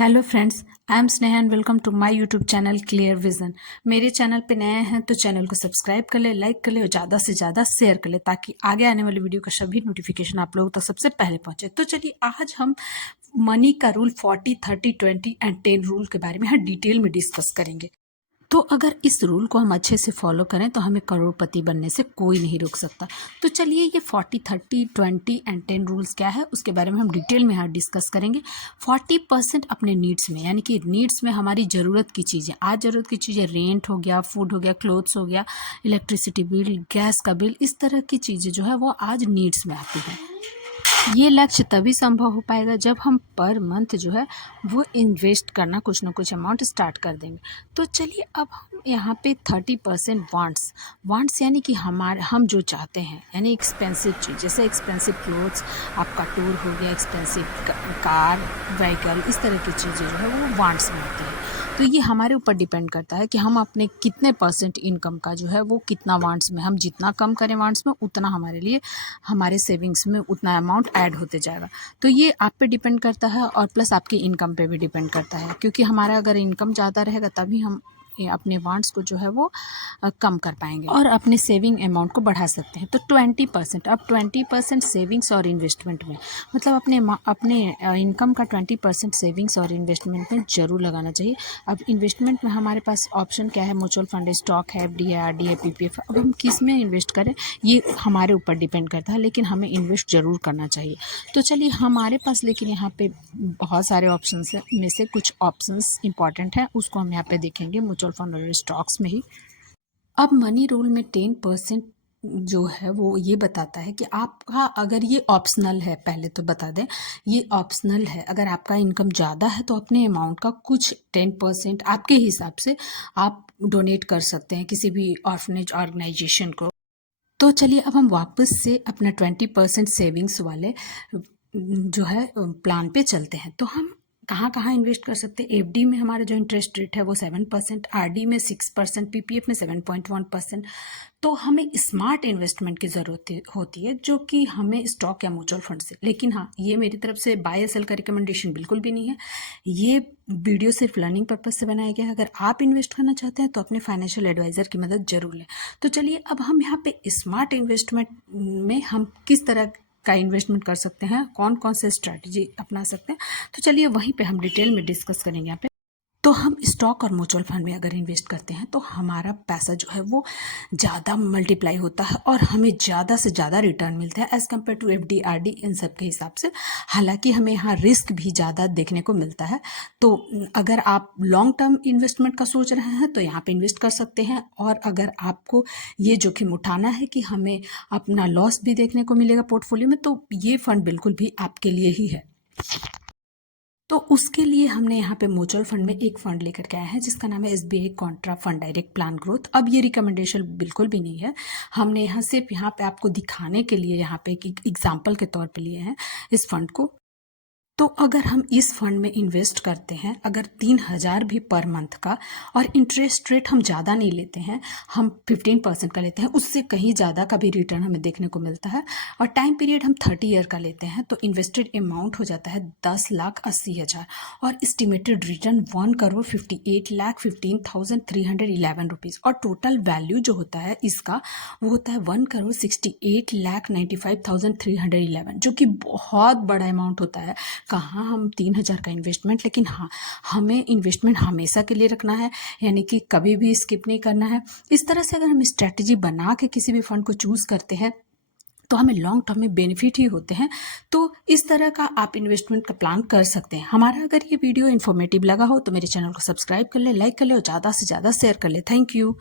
Hello friends, I am Sneha and welcome to my YouTube channel clear vision. मेरे चैनल पे नए हैं तो चैनल को सब्सक्राइब कर ले, लाइक कर ले और ज़्यादा से ज़्यादा शेयर कर ले ताकि आगे आने वाली वीडियो का सभी नोटिफिकेशन आप लोगों तक सबसे पहले पहुंचे। तो चलिए आज हम मनी का रूल 40, 30, 20 एंड 10 रूल के बारे में यहाँ डिटेल में डिस्कस करेंगे। तो अगर इस रूल को हम अच्छे से फॉलो करें तो हमें करोड़पति बनने से कोई नहीं रोक सकता। तो चलिए ये 40, 30, 20 एंड 10 रूल्स क्या है उसके बारे में हम डिटेल में यहाँ डिस्कस करेंगे। 40% अपने नीड्स में, यानी कि नीड्स में हमारी ज़रूरत की चीज़ें, आज ज़रूरत की चीज़ें रेंट हो गया, फूड हो गया, क्लोथ्स हो गया, इलेक्ट्रिसिटी बिल, गैस का बिल, इस तरह की चीज़ें जो है वो आज नीड्स में आती है। ये लक्ष्य तभी संभव हो पाएगा जब हम पर मंथ जो है वो इन्वेस्ट करना कुछ ना कुछ अमाउंट स्टार्ट कर देंगे। तो चलिए अब हम यहाँ पे 30% वांट्स यानी कि हम जो चाहते हैं, यानी एक्सपेंसिव चीज़, जैसे एक्सपेंसिव क्लोथ्स, आपका टूर हो गया, एक्सपेंसिव कार, व्हीकल, इस तरह की चीज़ें जो है वो वांट्स में आती है। तो ये हमारे ऊपर डिपेंड करता है कि हम अपने कितने परसेंट इनकम का जो है वो कितना वांट्स में, हम जितना कम करें वांट्स में उतना हमारे लिए, हमारे सेविंग्स में उतना अमाउंट ऐड होते जाएगा। तो ये आप पे डिपेंड करता है और प्लस आपकी इनकम पे भी डिपेंड करता है, क्योंकि हमारा अगर इनकम ज़्यादा रहेगा तभी हम अपने वांट्स को जो है वो कम कर पाएंगे और अपने सेविंग अमाउंट को बढ़ा सकते हैं। तो 20%, अब 20% सेविंग्स और इन्वेस्टमेंट में, मतलब अपने इनकम का 20% सेविंग्स और इन्वेस्टमेंट में ज़रूर लगाना चाहिए। अब इन्वेस्टमेंट में हमारे पास ऑप्शन क्या है, म्यूचुअल फंड, स्टॉक है, एफडी है, आरडी है, पीपीएफ। अब हम किस में इन्वेस्ट करें ये हमारे ऊपर डिपेंड करता है, लेकिन हमें इन्वेस्ट ज़रूर करना चाहिए। तो चलिए हमारे पास लेकिन यहाँ पे बहुत सारे ऑप्शंस हैं, में से कुछ ऑप्शंस इंपॉर्टेंट हैं, उसको हम यहाँ पे देखेंगे म्यूचुअल फंड और स्टॉक्स में ही। अब मनी रूल में 10% जो है वो ये बताता है कि आपका, अगर ये ऑप्शनल है, पहले तो बता दें ये ऑप्शनल है, अगर आपका इनकम ज़्यादा है तो अपने अमाउंट का कुछ 10% आपके हिसाब से आप डोनेट कर सकते हैं किसी भी ऑर्फनेज ऑर्गेनाइजेशन को। तो चलिए अब हम वापस से अपना 20% सेविंग्स वाले जो है प्लान पे चलते हैं। तो हम कहाँ कहाँ इन्वेस्ट कर सकते हैं। एफडी में हमारा जो इंटरेस्ट रेट है वो 7%, आरडी में 6%, पीपीएफ में 7.1%। तो हमें स्मार्ट इन्वेस्टमेंट की ज़रूरत होती है, जो कि हमें स्टॉक या म्यूचुअल फंड से। लेकिन हाँ, ये मेरी तरफ से बाय सेल का रिकमेंडेशन बिल्कुल भी नहीं है। ये वीडियो सिर्फ लर्निंग पर्पज से बनाया गया है। अगर आप इन्वेस्ट करना चाहते हैं तो अपने फाइनेंशियल एडवाइज़र की मदद जरूर लें। तो चलिए अब हम यहाँ पे स्मार्ट इन्वेस्टमेंट में हम किस तरह का इन्वेस्टमेंट कर सकते हैं, कौन कौन से स्ट्रैटेजी अपना सकते हैं, तो चलिए वहीं पे हम डिटेल में डिस्कस करेंगे यहाँ पे। तो हम स्टॉक और म्यूचुअल फंड में अगर इन्वेस्ट करते हैं तो हमारा पैसा जो है वो ज़्यादा मल्टीप्लाई होता है और हमें ज़्यादा से ज़्यादा रिटर्न मिलता है as compared to FD, RD, इन सब के हिसाब से। हालांकि हमें यहाँ रिस्क भी ज़्यादा देखने को मिलता है। तो अगर आप लॉन्ग टर्म इन्वेस्टमेंट का सोच रहे हैं तो यहाँ पे इन्वेस्ट कर सकते हैं, और अगर आपको ये जोखिम उठाना है कि हमें अपना लॉस भी देखने को मिलेगा पोर्टफोलियो में, तो ये फंड बिल्कुल भी आपके लिए ही है। तो उसके लिए हमने यहाँ पे म्यूचुअल फंड में एक फंड लेकर के आए हैं जिसका नाम है SBI Contra fund direct plan growth. अब ये रिकमेंडेशन बिल्कुल भी नहीं है, हमने यहाँ सिर्फ यहाँ पे आपको दिखाने के लिए यहाँ पे एक एग्जाम्पल के तौर पे लिए हैं इस फंड को। तो अगर हम इस फंड में इन्वेस्ट करते हैं, अगर 3,000 भी पर मंथ का, और इंटरेस्ट रेट हम ज़्यादा नहीं लेते हैं, हम 15% का लेते हैं, उससे कहीं ज़्यादा का भी रिटर्न हमें देखने को मिलता है, और टाइम पीरियड हम 30 ईयर का लेते हैं, तो इन्वेस्टेड अमाउंट हो जाता है 10,80,000 और एस्टिमेटेड रिटर्न 1,58,15,311 रुपीज़। और टोटल वैल्यू जो होता है इसका वो होता है 1,68,95,311, जो कि बहुत बड़ा अमाउंट होता है। कहाँ हम 3,000 का इन्वेस्टमेंट, लेकिन हाँ, हमें इन्वेस्टमेंट हमेशा के लिए रखना है, यानी कि कभी भी स्किप नहीं करना है। इस तरह से अगर हम स्ट्रैटेजी बना के किसी भी फंड को चूज़ करते हैं तो हमें लॉन्ग टर्म में बेनिफिट ही होते हैं। तो इस तरह का आप इन्वेस्टमेंट का प्लान कर सकते हैं। हमारा अगर ये वीडियो इन्फॉर्मेटिव लगा हो तो मेरे चैनल को सब्सक्राइब कर ले, लाइक कर ले और ज़्यादा से ज़्यादा शेयर कर ले। Thank you.